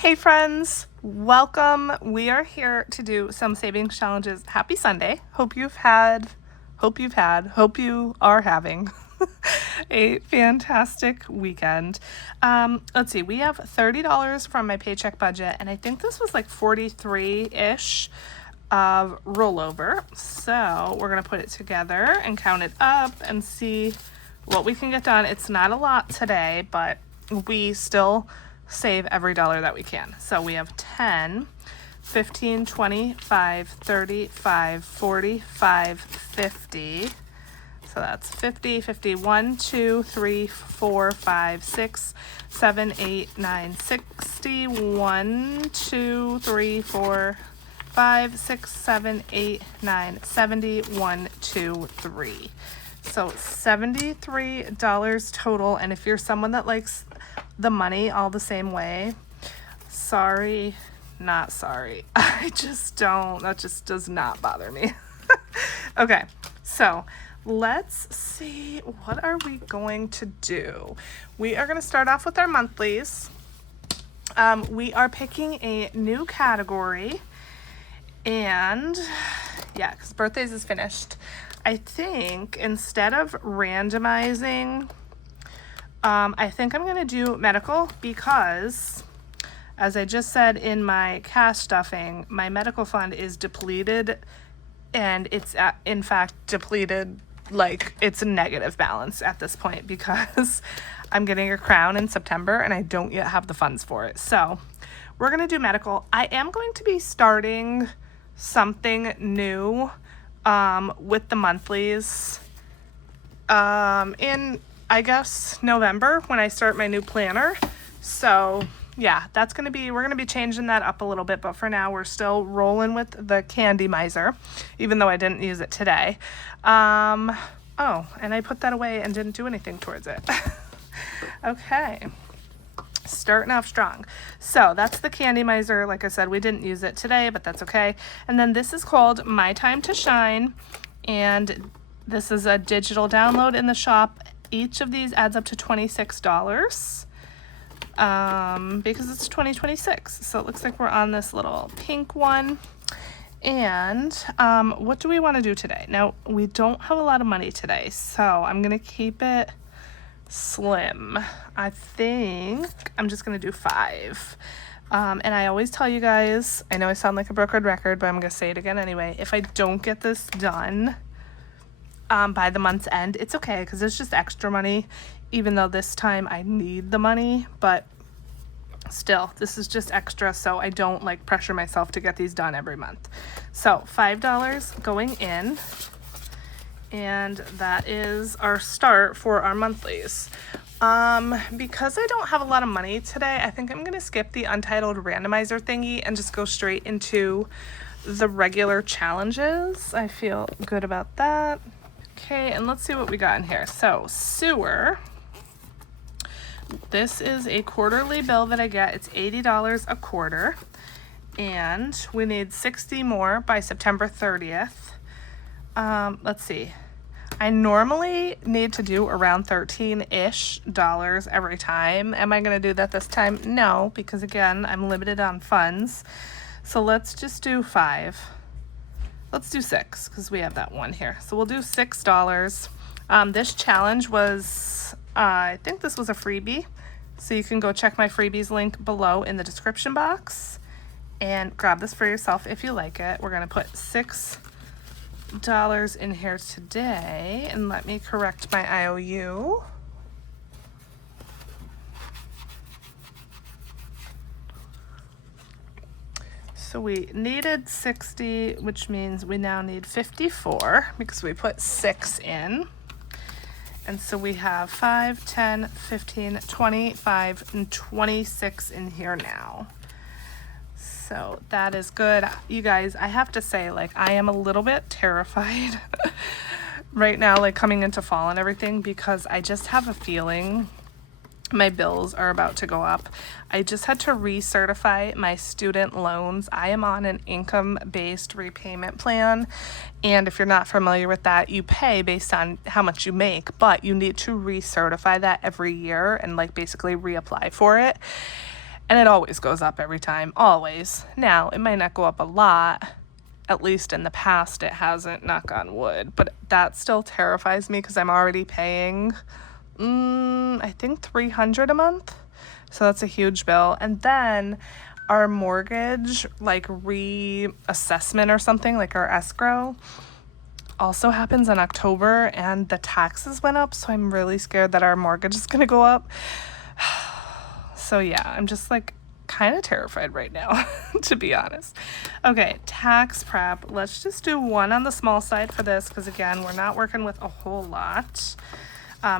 Hey friends, welcome. We are here to do some savings challenges. Happy Sunday. Hope you are having a fantastic weekend. Let's see, we have $30 from my paycheck budget, and I think this was like 43-ish of rollover. So we're gonna put it together and count it up and see what we can get done. It's not a lot today, but we still save every dollar that we can. So we have 10, 15, 25, 35, 45, 50. So that's 50, 51, 2, 3, 4, 5, 6, 7, 8, 9, 60, 1, 2, 3, 4, 5, 6, 7, 8, 9, 70, 1, 2, 3. So $73 total. And if you're someone that likes the money all the same way, sorry, not sorry. I just don't, that just does not bother me. Okay, so let's see, what are we going to do? We are going to start off with our monthlies. We are picking a new category, and yeah, because birthdays is finished. I think instead of randomizing, I think I'm going to do medical because, as I just said in my cash stuffing, my medical fund is depleted, and it's in fact depleted, like it's a negative balance at this point because I'm getting a crown in September and I don't yet have the funds for it. So we're going to do medical. I am going to be starting something new with the monthlies in, I guess, November when I start my new planner. So yeah, that's going to be, we're going to be changing that up a little bit, but for now we're still rolling with the Candy Miser, even though I didn't use it today. Oh, and I put that away and didn't do anything towards it. Okay. Starting off strong. So that's the Candy Miser. Like I said, we didn't use it today, but that's okay. And then this is called My Time to Shine, and this is a digital download in the shop. Each of these adds up to $26 because it's 2026. So it looks like we're on this little pink one. And what do we want to do today? Now, we don't have a lot of money today, so I'm going to keep it slim. I think I'm just going to do 5. And I always tell you guys, I know I sound like a broken record, but I'm going to say it again anyway. If I don't get this done by the month's end, it's okay, because it's just extra money, even though this time I need the money, but still, this is just extra, so I don't like pressure myself to get these done every month. So $5 going in, and that is our start for our monthlies. Because I don't have a lot of money today, I think I'm gonna skip the untitled randomizer thingy and just go straight into the regular challenges. I feel good about that. Okay, and let's see what we got in here. So sewer, this is a quarterly bill that I get. It's $80 a quarter, and we need 60 more by September 30th. Let's see. I normally need to do around $13-ish every time. Am I going to do that this time? No, because again, I'm limited on funds. So let's just do 5. Let's do 6 because we have that one here. So we'll do $6. This challenge was, I think this was a freebie. So you can go check my freebies link below in the description box and grab this for yourself if you like it. We're going to put $6 in here today, and let me correct my IOU. So we needed 60, which means we now need 54 because we put 6 in. And so we have 5, 10, 15, 25, and 26 in here now. So that is good. You guys, I have to say, like, I am a little bit terrified right now, like coming into fall and everything, because I just have a feeling my bills are about to go up. I just had to recertify my student loans. I am on an income-based repayment plan, and if you're not familiar with that, you pay based on how much you make, but you need to recertify that every year and like basically reapply for it. And it always goes up every time, always. Now, it might not go up a lot. At least in the past it hasn't, knock on wood. But that still terrifies me because I'm already paying, I think $300 a month. So that's a huge bill. And then our mortgage, like reassessment or something, like our escrow, also happens in October, and the taxes went up. So I'm really scared that our mortgage is going to go up. So yeah, I'm just like kind of terrified right now, to be honest. Okay, tax prep. Let's just do one on the small side for this because, again, we're not working with a whole lot.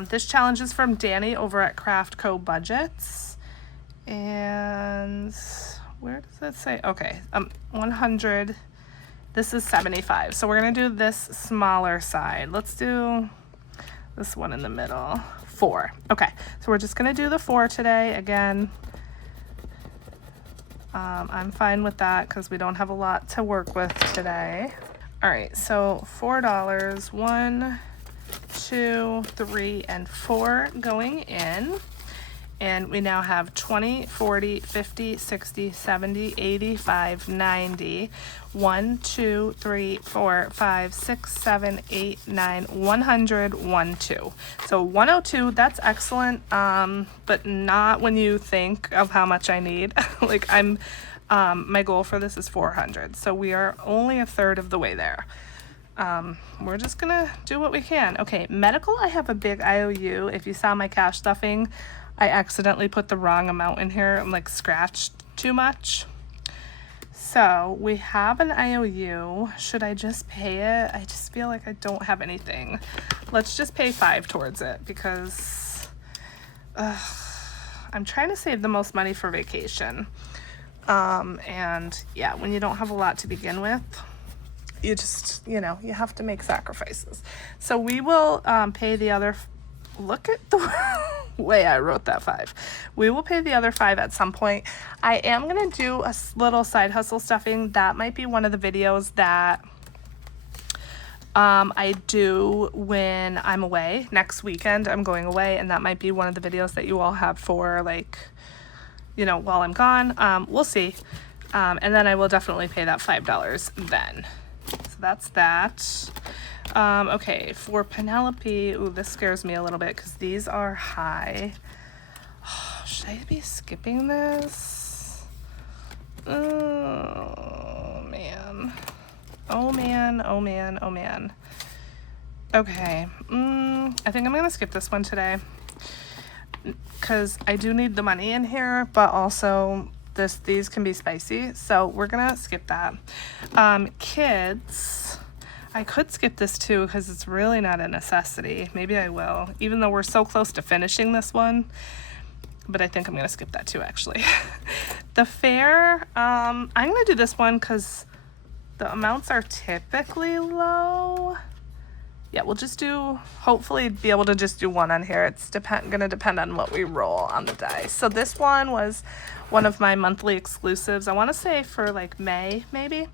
This challenge is from Danny over at Craft Co Budgets. And where does it say? Okay, 100. This is 75. So we're going to do this smaller side. Let's do this one in the middle. 4. Okay, so we're just going to do the 4 today. Again, I'm fine with that because we don't have a lot to work with today. All right, so $4. 1, 2, 3, and 4 going in. And we now have 20, 40, 50, 60, 70, 85, 90, 1, 2, 3, 4, 5, 6, 7, 8, 9, 100, 1, 2. So 102, that's excellent, but not when you think of how much I need. Like my goal for this is 400. So we are only a third of the way there. We're just gonna do what we can. Okay, medical, I have a big IOU. If you saw my cash stuffing, I accidentally put the wrong amount in here and like scratched too much. So we have an IOU. Should I just pay it? I just feel like I don't have anything. Let's just pay 5 towards it because I'm trying to save the most money for vacation. And yeah, when you don't have a lot to begin with, you just, you have to make sacrifices. So we will pay the other, look at the way I wrote that 5. We will pay the other 5 at some point. I am going to do a little side hustle stuffing. That might be one of the videos that I do when I'm away. Next weekend I'm going away, and that might be one of the videos that you all have for, like, while I'm gone. We'll see. And then I will definitely pay that $5 then. So that's that. Okay, for Penelope, ooh, this scares me a little bit because these are high. Oh, should I be skipping this? Oh, man. Oh, man, oh, man, oh, man. Okay, I think I'm going to skip this one today because I do need the money in here, but also these can be spicy, so we're going to skip that. Kids, I could skip this too because it's really not a necessity. Maybe I will, even though we're so close to finishing this one. But I think I'm going to skip that too, actually. The fair, I'm going to do this one because the amounts are typically low. Yeah, we'll just hopefully be able to just do one on here. It's going to depend on what we roll on the dice. So this one was one of my monthly exclusives. I want to say for like May, maybe.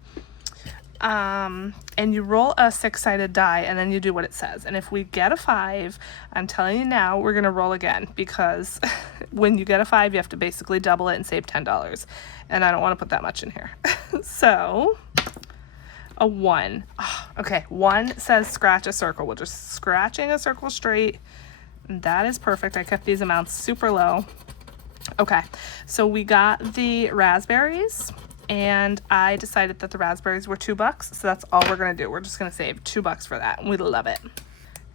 And you roll a 6-sided die and then you do what it says. And if we get a 5, I'm telling you now, we're going to roll again because when you get a 5, you have to basically double it and save $10. And I don't want to put that much in here. So a 1. Oh, okay, 1 says scratch a circle. We're just scratching a circle straight. And that is perfect. I kept these amounts super low. Okay, so we got the raspberries. And I decided that the raspberries were $2, so that's all we're gonna do. We're just gonna save $2 for that, and we love it.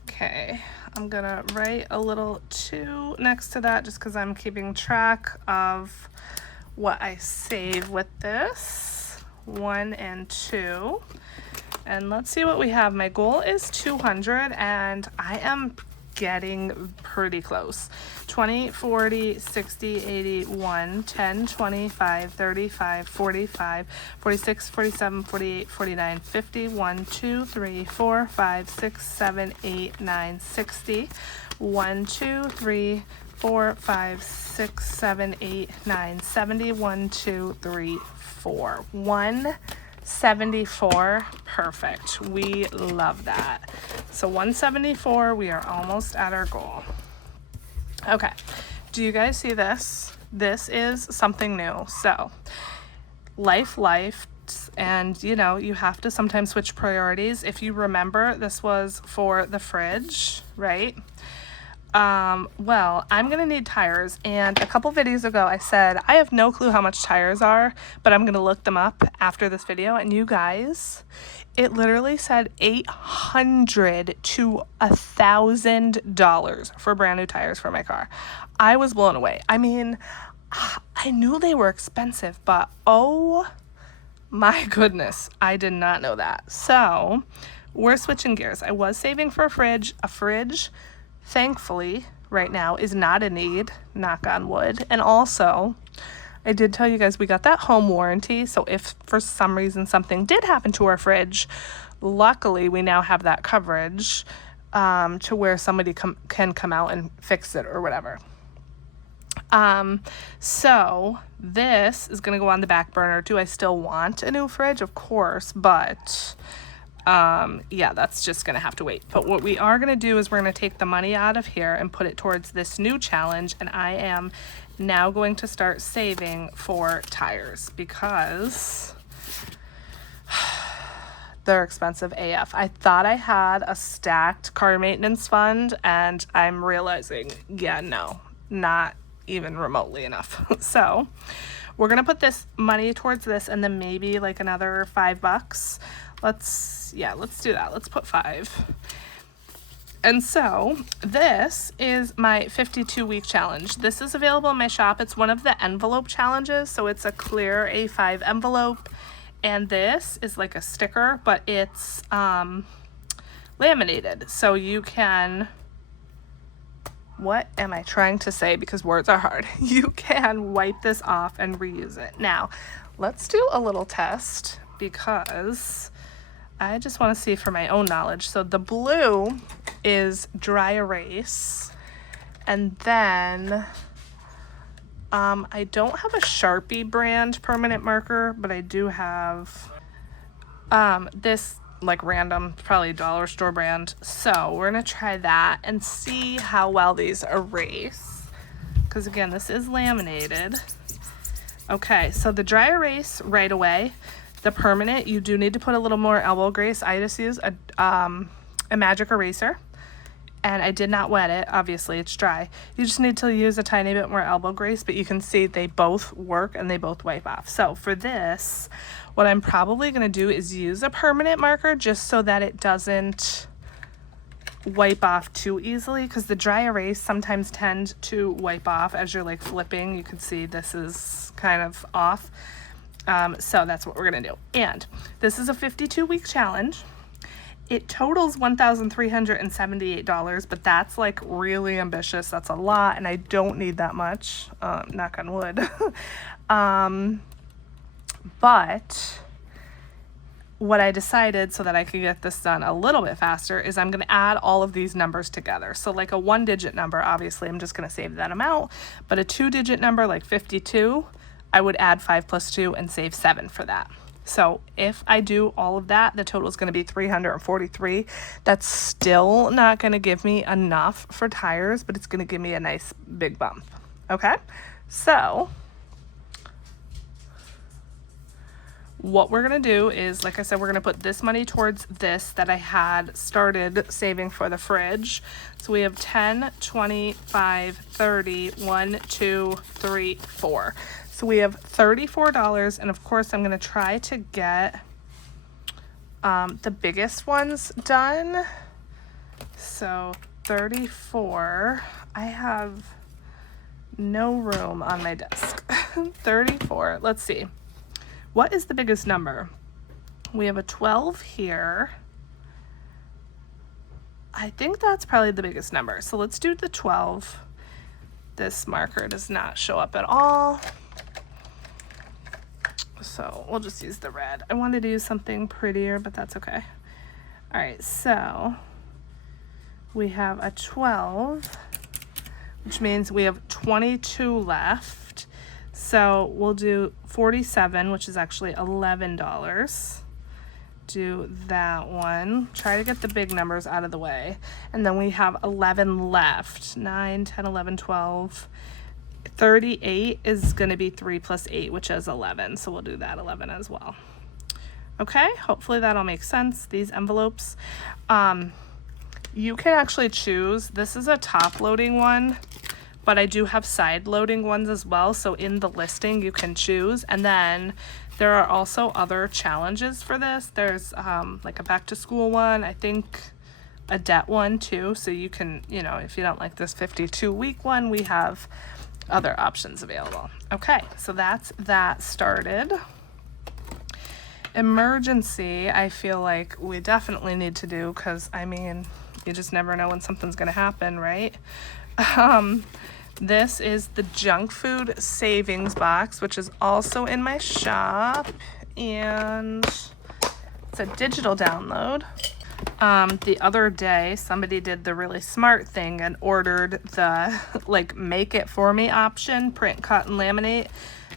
Okay, I'm gonna write a little 2 next to that just because I'm keeping track of what I save with this. 1 and 2. And let's see what we have. My goal is 200, and I am getting pretty close. 20, 40, 60, 80, 1, 10, 25, 35, 45, 46, 47, 48, 49, 50, 1, 2, 3, 4, 5, 6, 7, 8, 9, 60, 1, 2, 3, 4, 5, 6, 7, 8, 9, 70, 1, 2, 3, 4. 174, perfect. We love that. So 174, we are almost at our goal. Okay, Do you guys see this? This is something new. So life, and you know, you have to sometimes switch priorities. If you remember, this was for the fridge, right? Well, I'm gonna need tires, and a couple videos ago I said I have no clue how much tires are, but I'm gonna look them up after this video. And you guys, it literally said $800 to $1,000 for brand new tires for my car. I was blown away. I mean, I knew they were expensive, but oh my goodness, I did not know that. So we're switching gears. I was saving for a fridge. A fridge, thankfully, right now is not a need, knock on wood. And also, I did tell you guys we got that home warranty. So if for some reason something did happen to our fridge, luckily we now have that coverage to where somebody can come out and fix it or whatever. So this is going to go on the back burner. Do I still want a new fridge? Of course, but yeah, that's just going to have to wait. But what we are going to do is we're going to take the money out of here and put it towards this new challenge. And I am now going to start saving for tires because they're expensive AF. I thought I had a stacked car maintenance fund, and I'm realizing, yeah, no, not even remotely enough. So we're gonna put this money towards this, and then maybe like another $5. Let's do that. Let's put 5. And so this is my 52-week challenge. This is available in my shop. It's one of the envelope challenges. So it's a clear A5 envelope, and this is like a sticker, but it's laminated. So you can, what am I trying to say? Because words are hard. You can wipe this off and reuse it. Now, let's do a little test because I just want to see for my own knowledge. So the blue is dry erase, and then I don't have a Sharpie brand permanent marker, but I do have this like random, probably dollar store brand. So we're gonna try that and see how well these erase, because again, this is laminated. Okay, so the dry erase right away. The permanent, you do need to put a little more elbow grease. I just use a magic eraser, and I did not wet it. Obviously, it's dry. You just need to use a tiny bit more elbow grease, but you can see they both work and they both wipe off. So for this, what I'm probably going to do is use a permanent marker just so that it doesn't wipe off too easily, because the dry erase sometimes tend to wipe off as you're like flipping. You can see this is kind of off. So that's what we're gonna do. And this is a 52-week challenge. It totals $1,378, but that's like really ambitious. That's a lot, and I don't need that much, knock on wood. But what I decided, so that I could get this done a little bit faster, is I'm gonna add all of these numbers together. So like a 1-digit number, obviously I'm just gonna save that amount, but a 2-digit number like 52, I would add 5 plus 2 and save 7 for that. So if I do all of that, the total is going to be 343. That's still not going to give me enough for tires, but it's going to give me a nice big bump. Okay, so what we're going to do is, like I said, we're going to put this money towards this that I had started saving for the fridge. So we have 10, 25, 30, 1, 2, 3, 4. So we have $34, and of course I'm going to try to get the biggest ones done. So 34, I have no room on my desk. 34, let's see. What is the biggest number? We have a 12 here. I think that's probably the biggest number. So let's do the 12. This marker does not show up at all. So we'll just use the red. I wanted to use something prettier, but that's okay. All right, so we have a 12, which means we have 22 left. So we'll do 47, which is actually $11. Do that one. Try to get the big numbers out of the way. And then we have 11 left. 9, 10, 11, 12. 38 is going to be 3 plus 8, which is 11. So we'll do that 11 as well. Okay, hopefully that'll make sense. These envelopes, you can actually choose. This is a top loading one, but I do have side loading ones as well. So in the listing, you can choose. And then there are also other challenges for this. There's like a back to school one, I think a debt one too. So you can, you know, if you don't like this 52-week one, we have other options available. Okay, so that's that started. Emergency, I feel like we definitely need to do, because I mean, you just never know when something's gonna happen, right? This is the junk food savings box, which is also in my shop, and it's a digital download. The other day, somebody did the really smart thing and ordered the like make it for me option, print, cut, and laminate.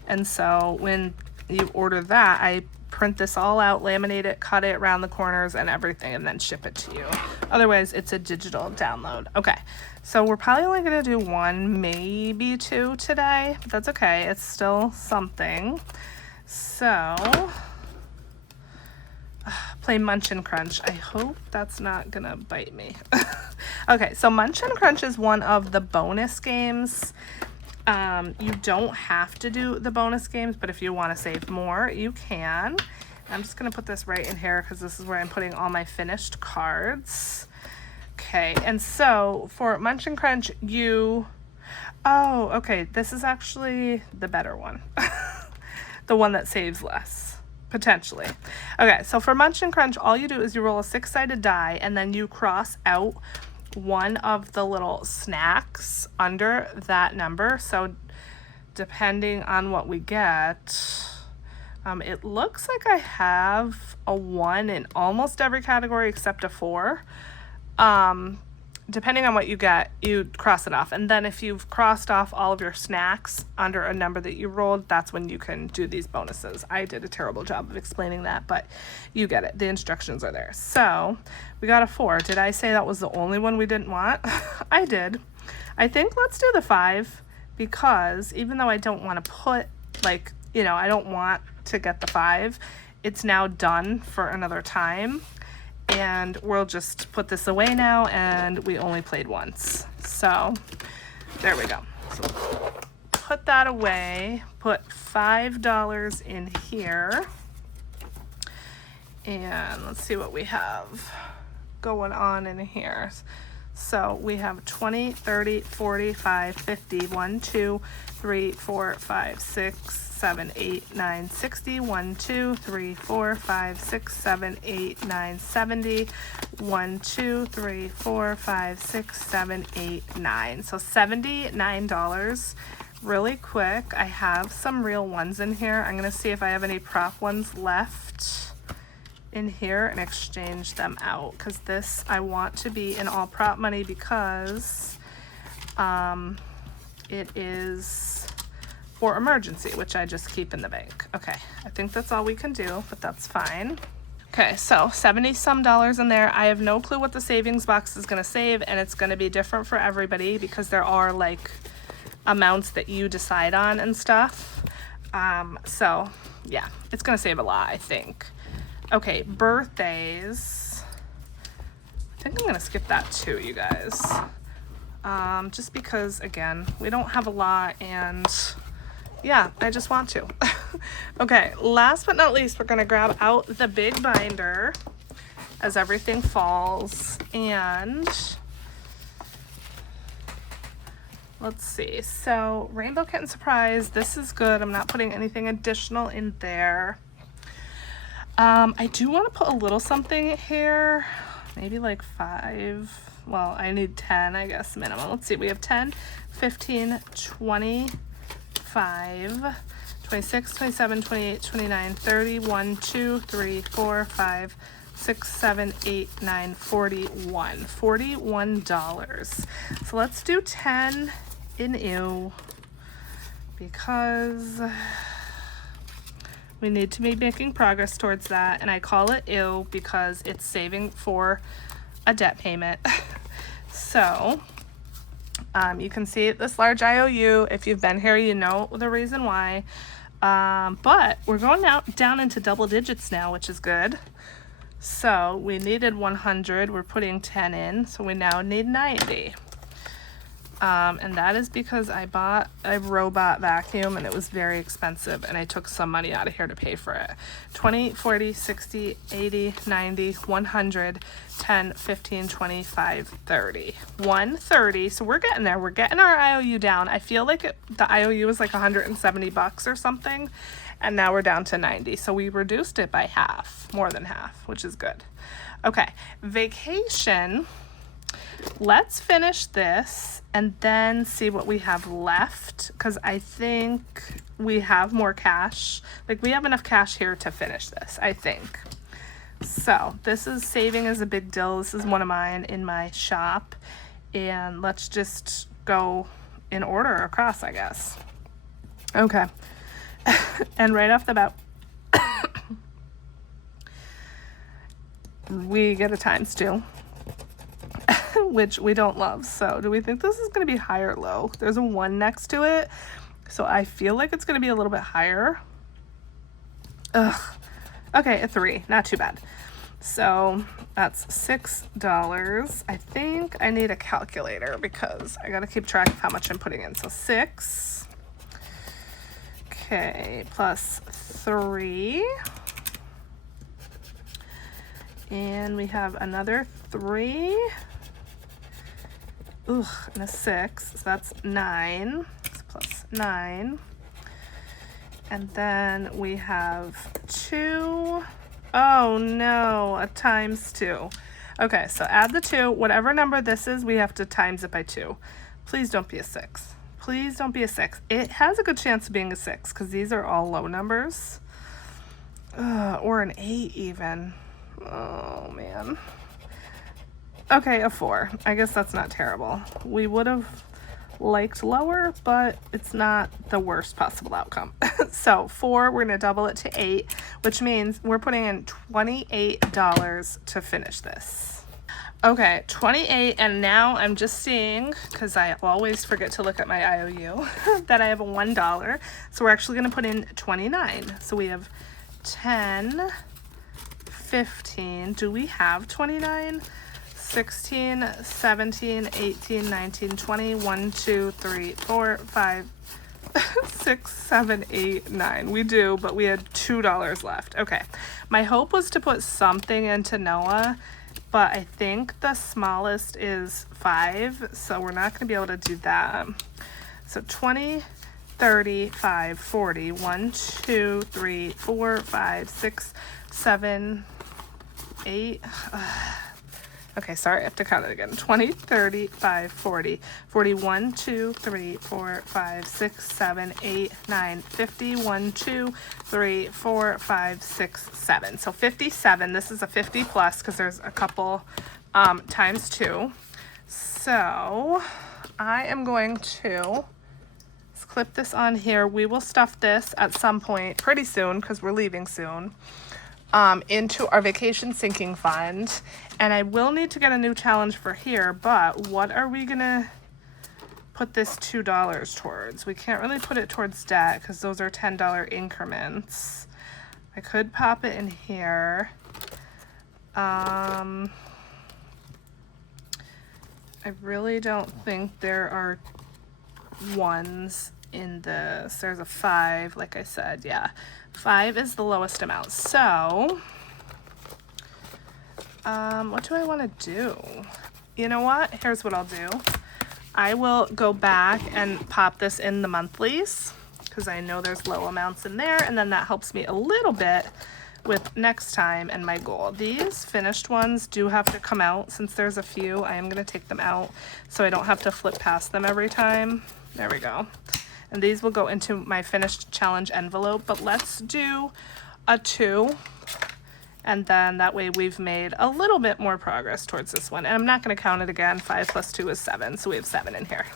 And so when you order that, I print this all out, laminate it, cut it around the corners and everything, and then ship it to you. Otherwise, it's a digital download. Okay, so we're probably only gonna do one, maybe two today, but that's okay. It's still something. So, play Munch and Crunch. I hope that's not gonna bite me. Okay, so Munch and Crunch is one of the bonus games. You don't have to do the bonus games, but if you want to save more, you can. I'm just going to put this right in here because this is where I'm putting all my finished cards. Okay, and so for Munch and Crunch, oh, okay, this is actually the better one. The one that saves less, potentially. Okay, so for Munch and Crunch, all you do is you roll a 6-sided die, and then you cross out one of the little snacks under that number. So depending on what we get, it looks like I have a 1 in almost every category except a 4. Depending on what you get, you cross it off. And then if you've crossed off all of your snacks under a number that you rolled, that's when you can do these bonuses. I did a terrible job of explaining that, but you get it. The instructions are there. So we got a 4. Did I say that was the only one we didn't want? I did. I think let's do the 5, because even though I don't want to put, like, you know, I don't want to get the 5, it's now done for another time. And we'll just put this away now, and we only played once. So there we go. So put that away, put $5 in here, and let's see what we have going on in here. So we have 20, 30, 45, 50, 1, 2, 3, 4, 5, 6, 7, 8, 9, 60, 1, 2, 3, 4, 5, 6, 7, 8, 9, 70, 1, 2, 3, 4, 5, 6, 7, 8, 9. So $79. Really quick, I have some real ones in here. I'm gonna see if I have any prop ones left in here and exchange them out, because this I want to be in all prop money, because it is for emergency, which I just keep in the bank. Okay, I think that's all we can do, but that's fine. Okay, so 70 some dollars in there. I have no clue what the savings box is gonna save, and it's gonna be different for everybody because there are like amounts that you decide on and stuff. So yeah, it's gonna save a lot, I think. Okay, birthdays. I think I'm gonna skip that too, you guys. Just because, again, we don't have a lot, and yeah, I just want to. Okay, last but not least, we're gonna grab out the big binder as everything falls, and let's see. So Rainbow Kitten Surprise, this is good. I'm not putting anything additional in there. I do want to put a little something here, maybe like 5. Well, I need 10, I guess, minimum. Let's see, we have 10, 15, 25, 26, 27, 28, 29, 30, 1, 2, 3, 4, 5, 6, 7, 8, 9, 41. $41. So let's do 10 in ew, because we need to be making progress towards that, and I call it ew because it's saving for a debt payment. So You can see this large IOU. If you've been here, you know the reason why. But we're going down into double digits now, which is good. So we needed 100. We're putting 10 in, so we now need 90. And that is because I bought a robot vacuum and it was very expensive, and I took some money out of here to pay for it. 20, 40, 60, 80, 90, 100, 10, 15, 25, 30. 130. So we're getting there. We're getting our IOU down. I feel like the IOU was like 170 bucks or something, and now we're down to 90. So we reduced it by half, more than half, which is good. Okay, vacation. Let's finish this and then see what we have left, because I think we have more cash. Like, we have enough cash here to finish this, I think. So this is saving is a big deal. This is one of mine in my shop, and let's just go in order across, I guess. Okay. And right off the bat, we get a ×2. Which we don't love. So do we think this is going to be high or low? There's a 1 next to it, so I feel like it's going to be a little bit higher. Ugh. Okay, a 3. Not too bad. So that's $6. I think I need a calculator because I got to keep track of how much I'm putting in. So 6. Okay, plus 3. And we have another 3. Ugh, and a 6, so that's 9, so plus 9. And then we have 2. Oh no, a ×2. Okay, so add the 2. Whatever number this is, we have to times it by 2. Please don't be a 6. Please don't be a 6. It has a good chance of being a 6 because these are all low numbers. Or an 8 even. Oh man. Okay, a 4. I guess that's not terrible. We would have liked lower, but it's not the worst possible outcome. So 4, we're going to double it to 8, which means we're putting in $28 to finish this. Okay, 28, and now I'm just seeing, because I always forget to look at my IOU, that I have a $1. So we're actually going to put in 29. So we have 10, 15. Do we have 29? 16, 17, 18, 19, 20, 1, 2, 3, 4, 5, 6, 7, 8, 9. We do, but we had $2 left. Okay. My hope was to put something into Noah, but I think the smallest is 5, so we're not going to be able to do that. So 20, 30, 5, 40, 1, 2, 3, 4, 5, 6, 7, 8. Okay, sorry, I have to count it again. 20, 30, 5, 40, 41, 2, 3, 4, 5, 6, 7, 8, 9, 50, 1, 2, 3, 4, 5, 6, 7. So 57. This is a 50 plus because there's a couple ×2. So I am going to clip this on here. We will stuff this at some point pretty soon because we're leaving soon. Into our vacation sinking fund, and I will need to get a new challenge for here, but what are we gonna put this $2 towards? We can't really put it towards debt because those are $10 increments. I could pop it in here. I really don't think there are ones in this. There's a 5, like I said. Yeah, 5 is the lowest amount. So what do I want to do? You know what? Here's what I'll do. I will go back and pop this in the monthlies because I know there's low amounts in there, and then that helps me a little bit with next time and my goal. These finished ones do have to come out. Since there's a few, I am going to take them out so I don't have to flip past them every time. There we go. And these will go into my finished challenge envelope, but let's do a 2. And then that way we've made a little bit more progress towards this one. And I'm not going to count it again. 5 plus 2 is 7. So we have 7 in here.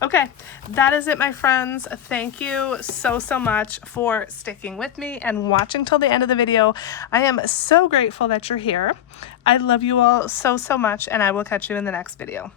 Okay, that is it, my friends. Thank you so much for sticking with me and watching till the end of the video. I am so grateful that you're here. I love you all so much, and I will catch you in the next video.